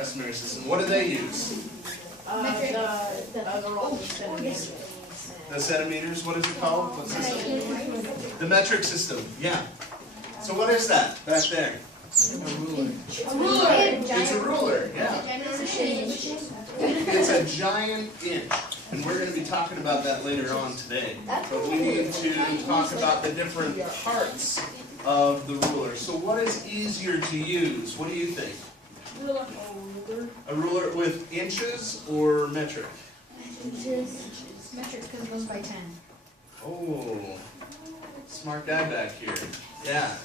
customary system. What do they use? The centimeters, what is it called? What system? The metric system, yeah. So what is that back there? A ruler. It's a ruler, yeah. It's a giant inch. And we're going to be talking about that later on today. But we need to talk about the different parts of the ruler. So what is easier to use? What do you think? A ruler with inches or metric? Metric because it goes by 10. Oh, smart guy back here. Yeah.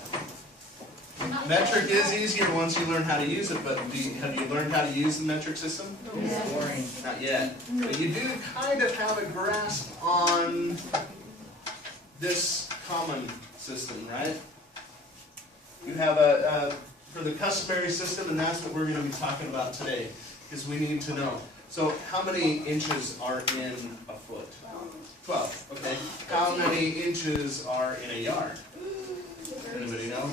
Metric is easier once you learn how to use it, but have you learned how to use the metric system? Boring. Not yet. But you do kind of have a grasp on this common system, right? You have for the customary system, and that's what we're going to be talking about today, because we need to know. So how many inches are in a foot? 12, okay. How many inches are in a yard? Anybody know?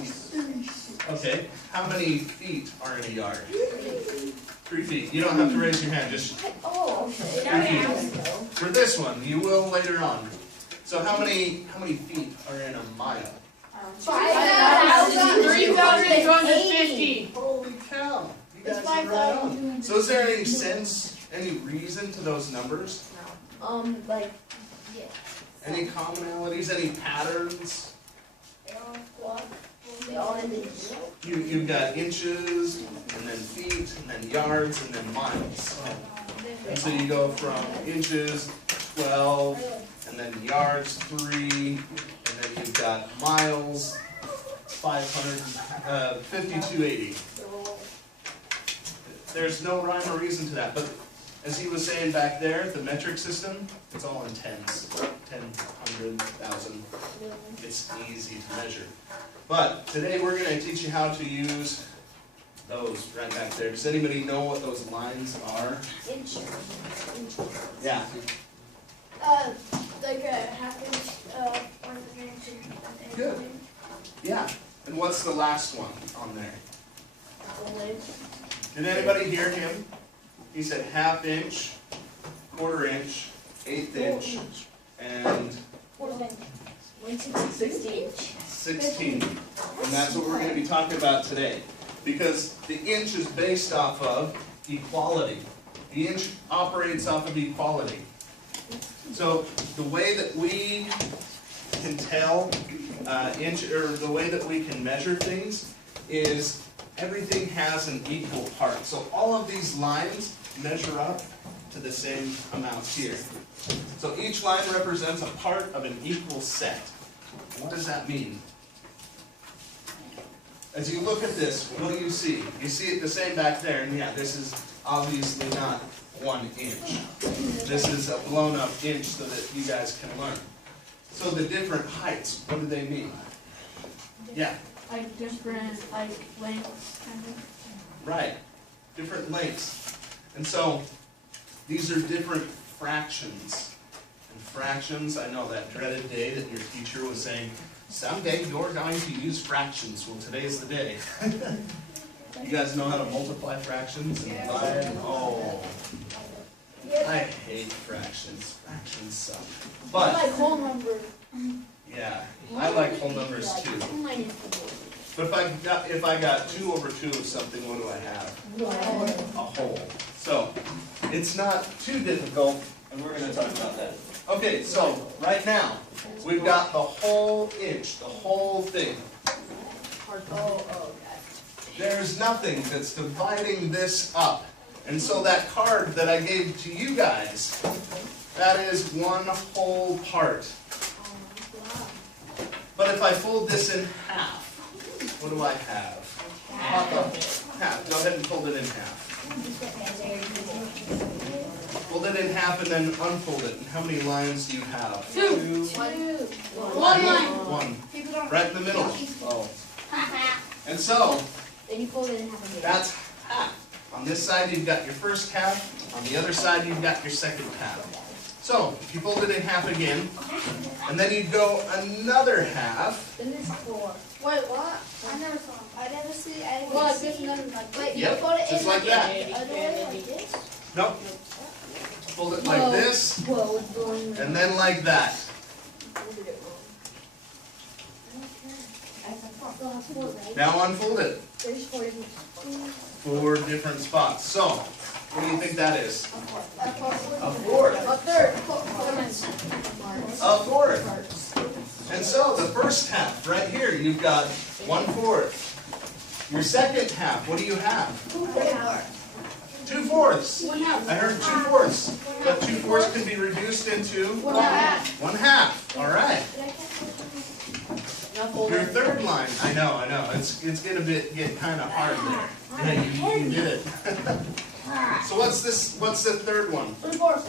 Okay. How many feet are in a yard? 3 feet. You don't have to raise your hand, just 3 feet. For this one, you will later on. So how many feet are in a mile? 3,250. Holy cow! You guys are right on. So is there any sense, any reason to those numbers? Any commonalities, any patterns? You've got inches, and then feet, and then yards, and then miles. And so you go from inches, 12, and then yards, 3, and then you've got miles, 552.80. There's no rhyme or reason to that, but as he was saying back there, the metric system, it's all in tens. 10, 100, 1,000. It's easy to measure. But today we're going to teach you how to use those right back there. Does anybody know what those lines are? Inch. Yeah. Like a half inch, 1/4 inch. Good. Yeah. And what's the last one on there? Did anybody hear him? He said 1/2 inch, 1/4 inch, 1/8 inch, and 16. And that's what we're going to be talking about today. Because the inch is based off of equality. The inch operates off of equality. So the way that we can tell the way that we can measure things is everything has an equal part. So all of these lines measure up to the same amounts here. So each line represents a part of an equal set. What does that mean? As you look at this, what do you see? You see it the same back there, and yeah, this is obviously not 1 inch. This is a blown up inch so that you guys can learn. So the different heights, what do they mean? Yeah. Like different, lengths, kind of. Right. Different lengths. And so these are different fractions. And fractions, I know that dreaded day that your teacher was saying, someday you're going to use fractions. Well, today's the day. You guys know how to multiply fractions and divide? Oh. I hate fractions. Fractions suck. But whole numbers. yeah, I like whole numbers too. But if I got 2 over 2 of something, what do I have? A whole. So it's not too difficult, and we're going to talk about that. Okay, so right now we've got the whole inch, the whole thing. There's nothing that's dividing this up. And so that card that I gave to you guys, that is 1 whole part. But if I fold this in half, what do I have? Half. Go ahead and fold it in half. Fold it in half and then unfold it. And how many lines do you have? 2. 1 line. 1. Right in the middle. Oh. And so, Then you fold it in half again. that's half. On this side you've got your first half. On the other side you've got your second half. So, if you fold it in half again, and then you go another half. Then there's 4. Wait, what? I never saw. I never see, I Well, never like this see. and then like Wait, you Yep, fold it just in like that. the other way, like this? Nope. Fold it like this, Whoa, it's going. and then like that. Folded it wrong. Still have four, right? Now unfold it. There's four different. 4 different spots. So, what do you think that is? A fourth. A fourth. A third. A fourth. And so the first half, right here, you've got 1/4. Your second half, what do you have? 2/4. I heard 2/4. But 2/4 can be reduced into 1/2. All right. Your third line, I know, it's gonna get kind of hard there. Yeah, you did it. So what's the third one? 3/4.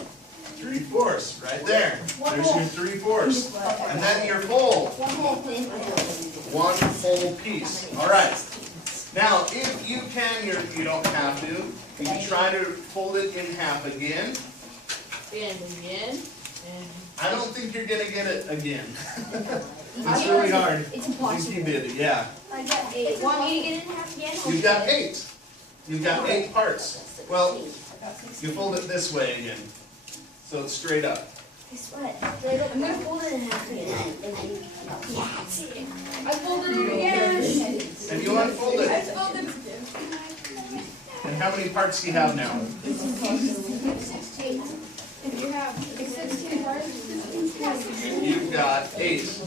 3/4, right there. There's your 3/4. And then your whole, One whole thing. one whole piece. All right. Now, if you can, you don't have to. You can try to fold it in half again. again. I don't think you're gonna get it again. It's really hard. It's I think impossible. you did it, yeah. I got 8. Want me to get it in half again? You've got 8. You've got 8 parts. Well, you fold it this way again. So it's straight up. Guess what? I'm gonna fold it in half again. I folded it again. And you unfold it. folded it. And how many parts do you have now? 16. If you have 16 parts, You've got 8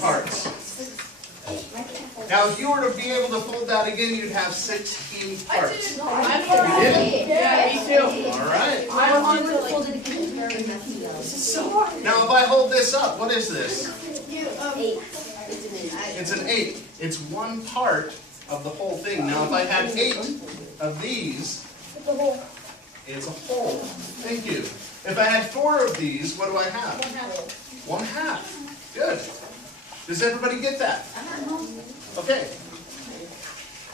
parts. Now, if you were to be able to fold that again, you'd have 16 parts. I You did? Yeah, me too. All right. I want to like. fold it again. This is so hard. Now, if I hold this up, what is this? 8. It's an 8. It's one part of the whole thing. Now, if I had 8 of these, The whole. it's a whole. Thank you. If I had 4 of these, what do I have? 1/2. Good. Does everybody get that? Okay.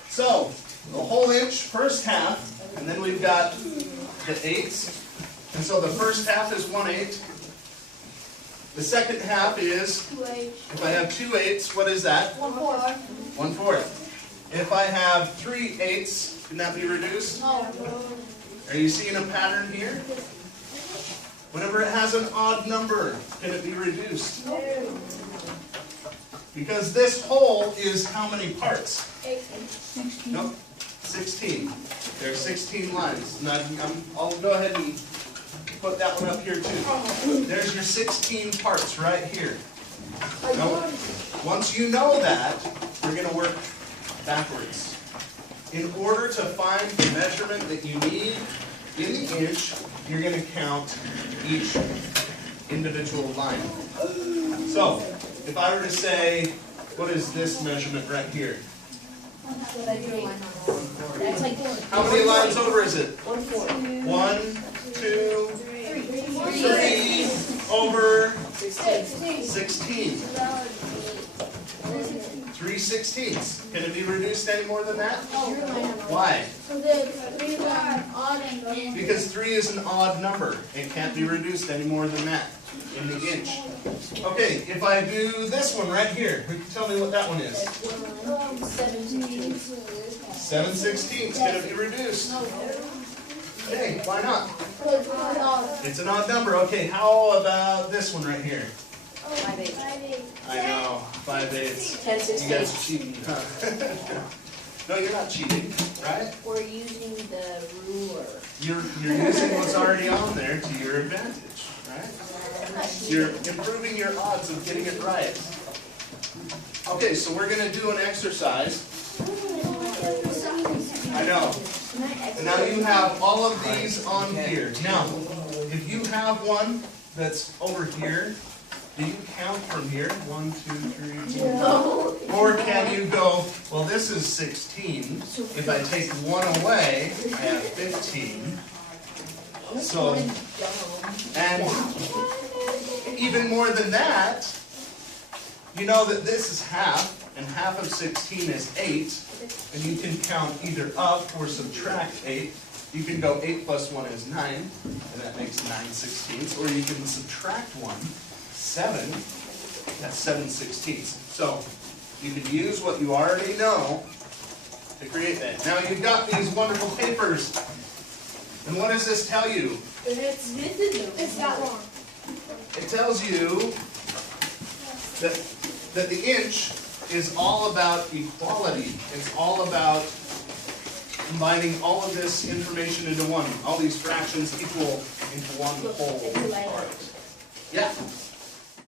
So, a whole inch, first half, and then we've got the 8s. And so the first half is 1/8. The second half is, 2/8. if I have 2 8s, what is that? 1/4. 1/4. If I have 3 8s, can that be reduced? No. Are you seeing a pattern here? Whenever it has an odd number, can it be reduced? Because this whole is how many parts? 8. Nope, 16. There's 16 lines. And I'll go ahead and put that one up here too. There's your 16 parts right here. Now, once you know that, we're going to work backwards. In order to find the measurement that you need in the inch, you're going to count each individual line. So, if I were to say, what is this measurement right here? That's like How many lines over is it? 1/4. 1, 2, 3, over 16. 3/16. Can it be reduced any more than that? Why? So the 3 are odd and Because 3 is an odd number. It can't be reduced any more than that in the inch. Okay, if I do this one right here, who can tell me what that one is? 17. 7/16. Can it be reduced? Okay, why not? It's an odd number. Okay, how about this one right here? 5/8. I know, 5/8. 10/16. You guys are cheating, huh? No, you're not cheating, right? We're using the ruler. You're using what's already on there to your advantage, right? You're improving your odds of getting it right. Okay, so we're gonna do an exercise. I know. And now you have all of these on here. Now, if you have one that's over here, do you count from here? 1, 2, 3, 4. Or can you go, well, this is 16. If I take 1 away, I have 15. So, and even more than that, you know that this is half, and half of 16 is 8, and you can count either up or subtract 8. You can go 8 plus 1 is 9, and that makes 9/16, or you can subtract 1, 7, that's 7/16. So, you can use what you already know to create that. Now you've got these wonderful papers. And what does this tell you? This is It's that long. It tells you that the inch is all about equality. It's all about combining all of this information into one. All these fractions equal into one whole part. Yeah.